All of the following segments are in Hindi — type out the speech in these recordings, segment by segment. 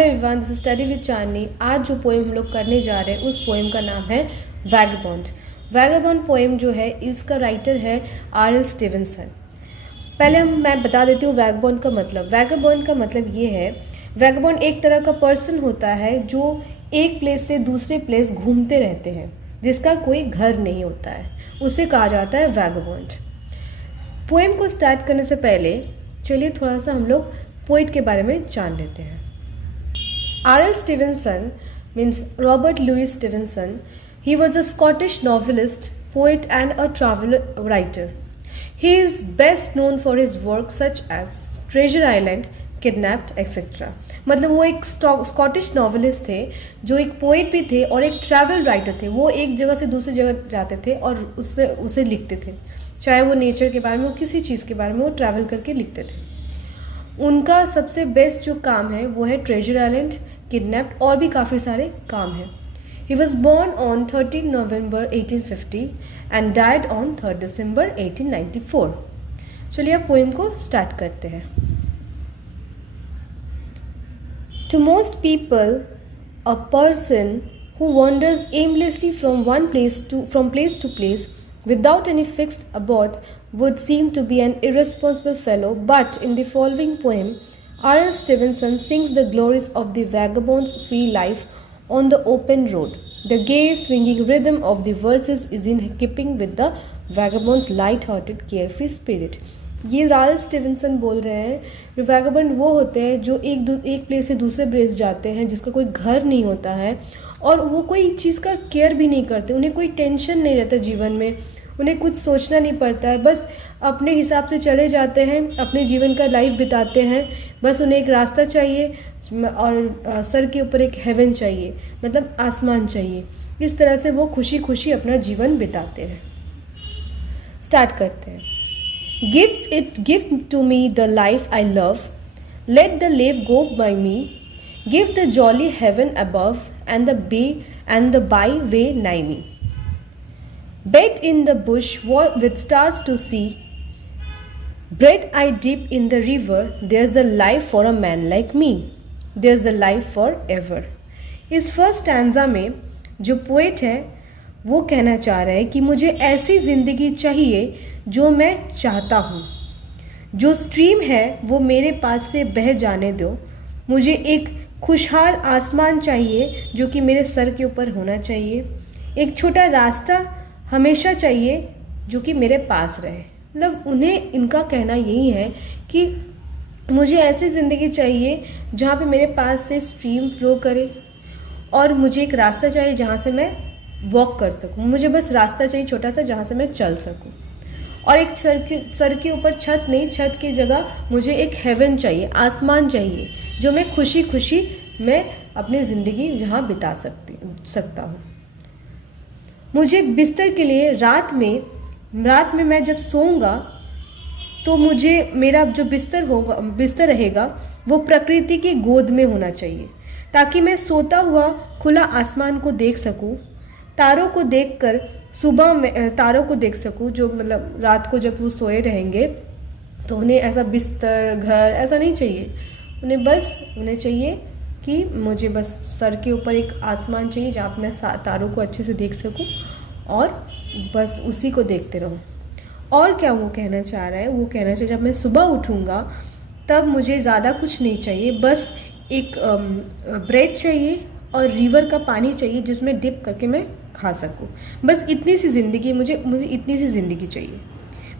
Everyone, this is study with Chandni. आज जो पोएम हम लोग करने जा रहे हैं उस पोएम का नाम है वैगबॉन्ड। वैगबॉन्ड पोएम जो है इसका राइटर है आर.एल. स्टीवेंसन। पहले मैं बता देती हूँ वैगबॉन्ड का मतलब। वैगबॉन्ड का मतलब ये है, वैगबॉन्ड एक तरह का पर्सन होता है जो एक प्लेस से दूसरे प्लेस घूमते रहते हैं, जिसका कोई घर नहीं होता है, उसे कहा जाता है वैगबॉन्ड। पोएम को स्टार्ट करने से पहले चलिए थोड़ा सा हम लोग पोइट के बारे में जान लेते हैं। R.L. Stevenson means Robert Louis Stevenson. He was a Scottish novelist, poet and a travel writer. He is best known for his work such as Treasure Island, Kidnapped, etc. मतलब वो एक स्कॉटिश नॉवलिस्ट थे जो एक पोइट भी थे और एक ट्रैवल राइटर थे। वो एक जगह से दूसरी जगह जाते थे और उसे लिखते थे, चाहे वो नेचर के बारे में हो, किसी चीज़ के बारे में, वो ट्रैवल करके लिखते थे। उनका सबसे बेस्ट जो काम है वो है ट्रेजर आइलैंड, किडनैप्ड और भी काफ़ी सारे काम हैं। He was born on 13 November 1850 and died on 3 December 1894। चलिए अब पोएम को स्टार्ट करते हैं। To most people a person who wanders aimlessly from place to place without any fixed abode would seem to be an irresponsible fellow, but in the following poem, R.L. Stevenson sings the glories of the vagabond's free life on the open road. The gay, swinging rhythm of the verses is in keeping with the vagabond's light-hearted, carefree spirit. ये R.L. स्टीवेंसन बोल रहे हैं, जो वैगबॉन्ड वो होते हैं जो एक प्लेस से दूसरे प्लेस जाते हैं, जिसका कोई घर नहीं होता है और वो कोई चीज़ का केयर भी नहीं करते। उन्हें कोई टेंशन नहीं रहता जीवन में, उन्हें कुछ सोचना नहीं पड़ता है, बस अपने हिसाब से चले जाते हैं, अपने जीवन का लाइफ बिताते हैं। बस उन्हें एक रास्ता चाहिए और सर के ऊपर एक हेवन चाहिए, मतलब आसमान चाहिए। इस तरह से वो खुशी खुशी अपना जीवन बिताते हैं। स्टार्ट करते हैं। Give to me the life I love, let the life go by me, give the jolly heaven above and the byway nigh me. Bed in the bush with stars to see, bread I dip in the river, there's the life for a man like me, there's the life forever. इस फर्स्ट स्टैंजा में जो पोएट है वो कहना चाह रहा है कि मुझे ऐसी ज़िंदगी चाहिए जो मैं चाहता हूँ। जो स्ट्रीम है वो मेरे पास से बह जाने दो। मुझे एक खुशहाल आसमान चाहिए जो कि मेरे सर के ऊपर होना चाहिए। एक छोटा रास्ता हमेशा चाहिए जो कि मेरे पास रहे। मतलब उन्हें, इनका कहना यही है कि मुझे ऐसी ज़िंदगी चाहिए जहाँ पे मेरे पास से स्ट्रीम फ्लो करे और मुझे एक रास्ता चाहिए जहाँ से मैं वॉक कर सकूँ। मुझे बस रास्ता चाहिए छोटा सा जहाँ से मैं चल सकूँ। और एक सर के ऊपर छत नहीं, छत की जगह मुझे एक हेवन चाहिए, आसमान चाहिए जो मैं खुशी खुशी मैं अपनी ज़िंदगी यहाँ बिता सकता हूँ। मुझे बिस्तर के लिए रात में मैं जब सोऊंगा तो मुझे मेरा जो बिस्तर रहेगा वो प्रकृति की गोद में होना चाहिए, ताकि मैं सोता हुआ खुला आसमान को देख सकूं, तारों को देखकर सुबह में तारों को देख सकूं। जो मतलब रात को जब वो सोए रहेंगे तो उन्हें ऐसा बिस्तर, घर ऐसा नहीं चाहिए। उन्हें चाहिए कि मुझे बस सर के ऊपर एक आसमान चाहिए जहाँ पर मैं तारों को अच्छे से देख सकूं और बस उसी को देखते रहूं। और क्या वो कहना चाह रहा है, वो कहना चाहिए जब मैं सुबह उठूंगा तब मुझे ज़्यादा कुछ नहीं चाहिए, बस एक ब्रेड चाहिए और रिवर का पानी चाहिए जिसमें डिप करके मैं खा सकूं। बस इतनी सी ज़िंदगी, मुझे इतनी सी ज़िंदगी चाहिए।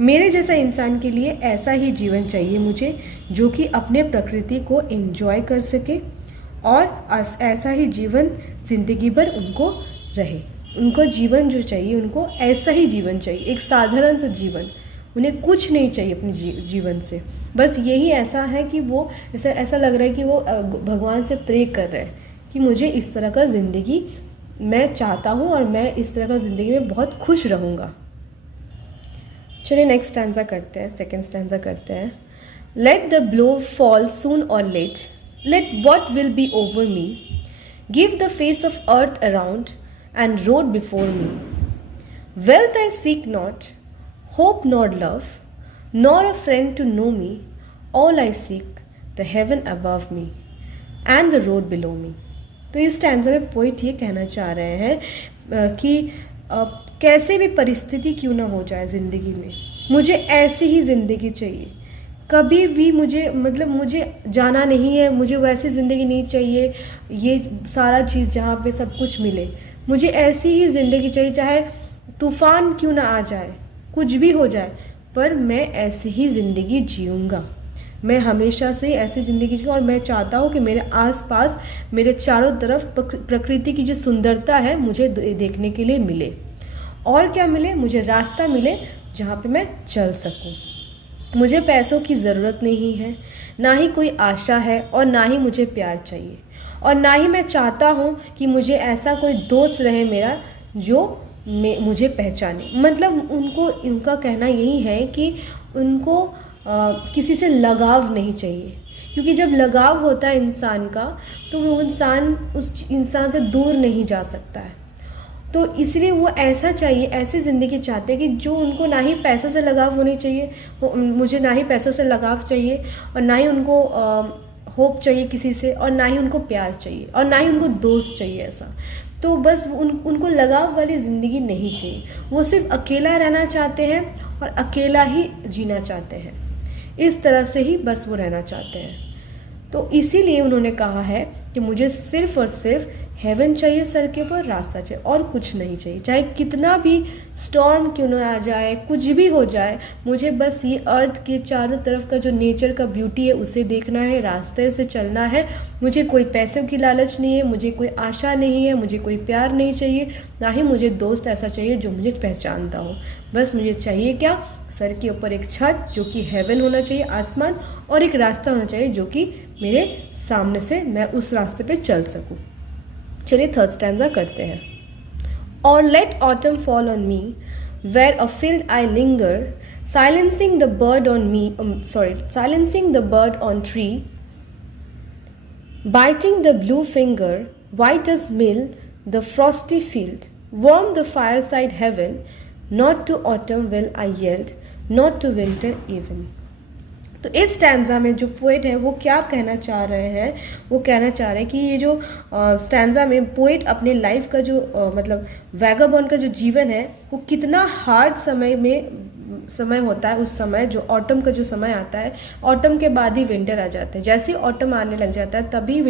मेरे जैसा इंसान के लिए ऐसा ही जीवन चाहिए मुझे, जो कि अपने प्रकृति को एंजॉय कर सके और ऐसा ही जीवन ज़िंदगी भर उनको रहे। उनको जीवन जो चाहिए, उनको ऐसा ही जीवन चाहिए, एक साधारण सा जीवन। उन्हें कुछ नहीं चाहिए अपने जीवन से, बस यही ऐसा है कि वो ऐसा लग रहा है कि वो भगवान से प्रे कर रहे हैं कि मुझे इस तरह का ज़िंदगी मैं चाहता हूँ और मैं इस तरह का ज़िंदगी में बहुत खुश रहूँगा। चलिए नेक्स्ट स्टैंजा करते हैं, सेकेंड स्टैंजा करते हैं। Let the blow fall soon और let what will be over me, give the face of earth around and road before me. Wealth I seek not, hope nor love, nor a friend to know me. All I seek, the heaven above me. and the road below me. तो इस स्टैंजा में पोइट ये कहना चाह रहे हैं कि कैसे भी परिस्थिति क्यों ना हो जाए ज़िंदगी में, मुझे ऐसी ही ज़िंदगी चाहिए। कभी भी मुझे जाना नहीं है, मुझे वैसी ज़िंदगी नहीं चाहिए ये सारा चीज़ जहाँ पे सब कुछ मिले। मुझे ऐसी ही ज़िंदगी चाहिए, चाहे तूफ़ान क्यों ना आ जाए, कुछ भी हो जाए, पर मैं ऐसी ही ज़िंदगी जीऊँगा। मैं हमेशा से ऐसी ज़िंदगी जीऊँ और मैं चाहता हूँ कि मेरे आसपास मेरे चारों तरफ प्रकृति की जो सुंदरता है मुझे देखने के लिए मिले। और क्या मिले? मुझे रास्ता मिले जहाँ पे मैं चल सकूँ। मुझे पैसों की ज़रूरत नहीं है, ना ही कोई आशा है, और ना ही मुझे प्यार चाहिए, और ना ही मैं चाहता हूँ कि मुझे ऐसा कोई दोस्त रहे मेरा जो मुझे पहचाने। मतलब उनका कहना यही है कि उनको किसी से लगाव नहीं चाहिए, क्योंकि जब लगाव होता है इंसान का तो वो इंसान उस इंसान से दूर नहीं जा सकता है। तो इसलिए वो ऐसा चाहिए, ऐसी ज़िंदगी चाहते हैं कि जो उनको ना ही पैसों से लगाव होनी चाहिए, मुझे ना ही पैसों से लगाव चाहिए, और ना ही उनको होप चाहिए किसी से, और ना ही उनको प्यार चाहिए, और ना ही उनको दोस्त चाहिए ऐसा। तो बस उनको लगाव वाली ज़िंदगी नहीं चाहिए। वो सिर्फ अकेला रहना चाहते हैं और अकेला ही जीना चाहते हैं। इस तरह से ही बस वो रहना चाहते हैं। तो इसीलिए उन्होंने कहा है कि मुझे सिर्फ़ और सिर्फ हेवन चाहिए सर के ऊपर, रास्ता चाहिए, और कुछ नहीं चाहिए। चाहे कितना भी स्टॉर्म क्यों ना आ जाए, कुछ भी हो जाए, मुझे बस ये अर्थ के चारों तरफ का जो नेचर का ब्यूटी है उसे देखना है, रास्ते से चलना है। मुझे कोई पैसों की लालच नहीं है, मुझे कोई आशा नहीं है, मुझे कोई प्यार नहीं चाहिए, ना ही मुझे दोस्त ऐसा चाहिए जो मुझे पहचानता हो। बस मुझे चाहिए क्या? सर के ऊपर एक छत जो कि हेवन होना चाहिए, आसमान, और एक रास्ता होना चाहिए जो कि मेरे सामने से मैं उस रास्ते पे चल सकूं। चलिए थर्ड स्टैंजा करते हैं। Or let autumn fall on me, where a field I linger, silencing the bird on tree, biting the blue finger, white as mill, the frosty field, warm the fireside heaven, not to autumn will I yield, not to winter even. तो इस स्टैंजा में जो पोइट है वो क्या कहना चाह रहे हैं? वो कहना चाह रहे हैं कि ये जो स्टैंजा में पोइट अपने लाइफ का जो वैगाबॉन्ड का जो जीवन है वो कितना हार्ड समय होता है। उस समय जो ऑटम का जो समय आता है, ऑटम के बाद ही विंटर आ जाता है। जैसे ही ऑटम आने लग जाता है तभी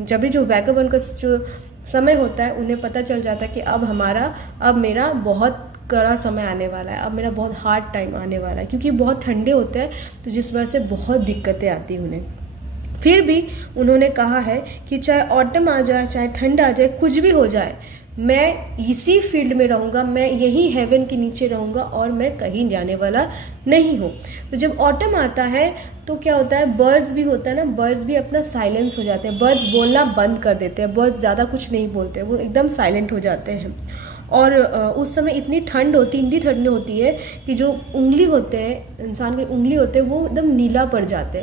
जब भी जो वैगाबॉन्ड का जो समय होता है उन्हें पता चल जाता है कि अब मेरा बहुत कड़ा समय आने वाला है, अब मेरा बहुत हार्ड टाइम आने वाला है, क्योंकि बहुत ठंडे होते हैं तो जिस वजह से बहुत दिक्कतें आती हैं उन्हें। फिर भी उन्होंने कहा है कि चाहे ऑटम आ जाए, चाहे ठंड आ जाए, कुछ भी हो जाए, मैं इसी फील्ड में रहूँगा, मैं यही हेवन के नीचे रहूँगा, और मैं कहीं जाने वाला नहीं हूँ। तो जब ऑटम आता है तो क्या होता है, बर्ड्स भी होता है ना, बर्ड्स भी अपना साइलेंस हो जाते हैं, बर्ड्स बोलना बंद कर देते हैं, बर्ड्स ज़्यादा कुछ नहीं बोलते, वो एकदम साइलेंट हो जाते हैं। और उस समय इतनी ठंड होती है कि जो उंगली होते हैं, इंसान की उंगली होते हैं, वो एकदम नीला पड़ जाते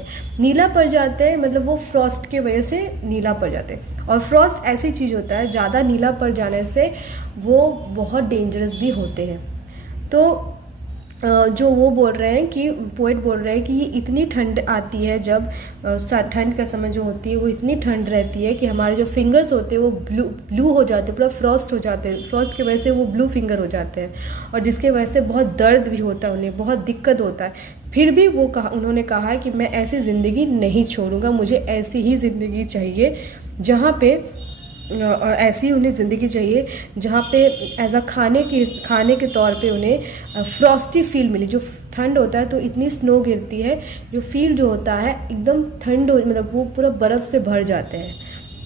हैं, मतलब वो फ्रॉस्ट के वजह से नीला पड़ जाते हैं। और फ्रॉस्ट ऐसी चीज़ होता है, ज़्यादा नीला पड़ जाने से वो बहुत डेंजरस भी होते हैं। तो जो वो बोल रहे हैं कि पोएट बोल रहे हैं कि ये इतनी ठंड आती है, जब ठंड का समय जो होती है वो इतनी ठंड रहती है कि हमारे जो फिंगर्स होते हैं वो ब्लू हो जाते हैं, पूरा फ्रॉस्ट हो जाते हैं, फ्रॉस्ट की वजह से वो ब्लू फिंगर हो जाते हैं, और जिसके वजह से बहुत दर्द भी होता है, उन्हें बहुत दिक्कत होता है। फिर भी उन्होंने कहा है कि मैं ऐसी ज़िंदगी नहीं छोड़ूंगा, मुझे ऐसी ही ज़िंदगी चाहिए जहाँ पे ऐसी उन्हें ज़िंदगी चाहिए जहाँ पे एज अ खाने के तौर पे उन्हें फ्रॉस्टी फील मिले। जो ठंड होता है तो इतनी स्नो गिरती है, जो फील जो होता है एकदम ठंड मतलब वो पूरा बर्फ़ से भर जाते हैं।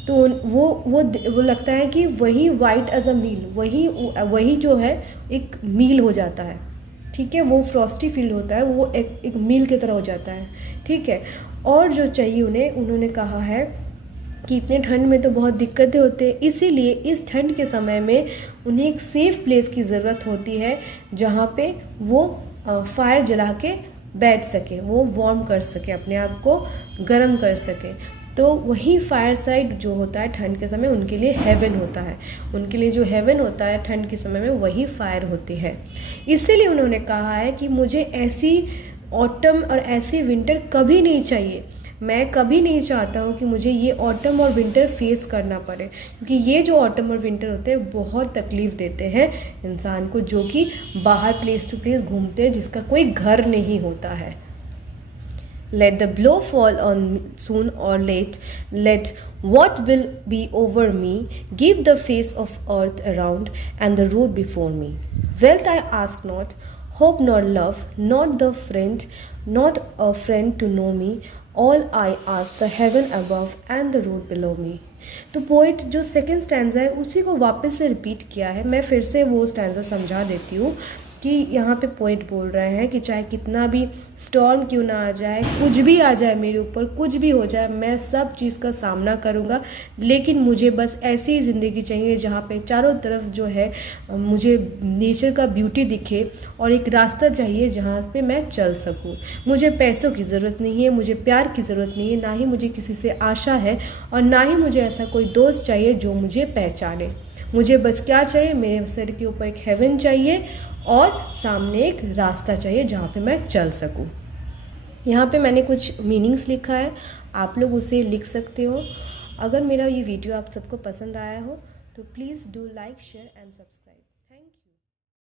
तो वो लगता है कि वही वाइट एज अ मील, वही जो है एक मील हो जाता है। ठीक है, वो फ्रॉस्टी फील होता है, वो एक मील की तरह हो जाता है। ठीक है, और जो चाहिए उन्होंने कहा है कि इतने ठंड में तो बहुत दिक्कतें होती हैं, इसीलिए इस ठंड के समय में उन्हें एक सेफ़ प्लेस की ज़रूरत होती है जहाँ पे वो फायर जला के बैठ सके, वो वार्म कर सके, अपने आप को गर्म कर सके। तो वही फायर साइड जो होता है ठंड के समय उनके लिए हेवन होता है, उनके लिए जो हेवन होता है ठंड के समय में वही फायर होती है। इसीलिए उन्होंने कहा है कि मुझे ऐसी ऑटम और ऐसी विंटर कभी नहीं चाहिए, मैं कभी नहीं चाहता हूँ कि मुझे ये ऑटम और विंटर फेस करना पड़े, क्योंकि ये जो ऑटम और विंटर होते हैं बहुत तकलीफ़ देते हैं इंसान को, जो कि बाहर प्लेस टू प्लेस घूमते हैं, जिसका कोई घर नहीं होता है। Let the blow fall on me soon or late. Let what will be over me give the face of earth around and the road before me. Wealth I ask not, hope nor love, not a friend to know me. All I ask the heaven above and the road below me. तो पोइट जो सेकंड स्टैंजा है उसी को वापस से रिपीट किया है। मैं फिर से वो स्टैंजा समझा देती हूँ कि यहाँ पे पोइट बोल रहे हैं कि चाहे कितना भी स्टॉर्म क्यों ना आ जाए, कुछ भी आ जाए मेरे ऊपर, कुछ भी हो जाए, मैं सब चीज़ का सामना करूँगा, लेकिन मुझे बस ऐसी ही ज़िंदगी चाहिए जहाँ पे चारों तरफ जो है मुझे नेचर का ब्यूटी दिखे, और एक रास्ता चाहिए जहाँ पे मैं चल सकूँ। मुझे पैसों की ज़रूरत नहीं है, मुझे प्यार की ज़रूरत नहीं है, ना ही मुझे किसी से आशा है, और ना ही मुझे ऐसा कोई दोस्त चाहिए जो मुझे पहचाने। मुझे बस क्या चाहिए, मेरे सर के ऊपर एक हेवन चाहिए और सामने एक रास्ता चाहिए जहाँ पे मैं चल सकूँ। यहाँ पे मैंने कुछ मीनिंग्स लिखा है, आप लोग उसे लिख सकते हो। अगर मेरा ये वीडियो आप सबको पसंद आया हो तो please do like, share and subscribe.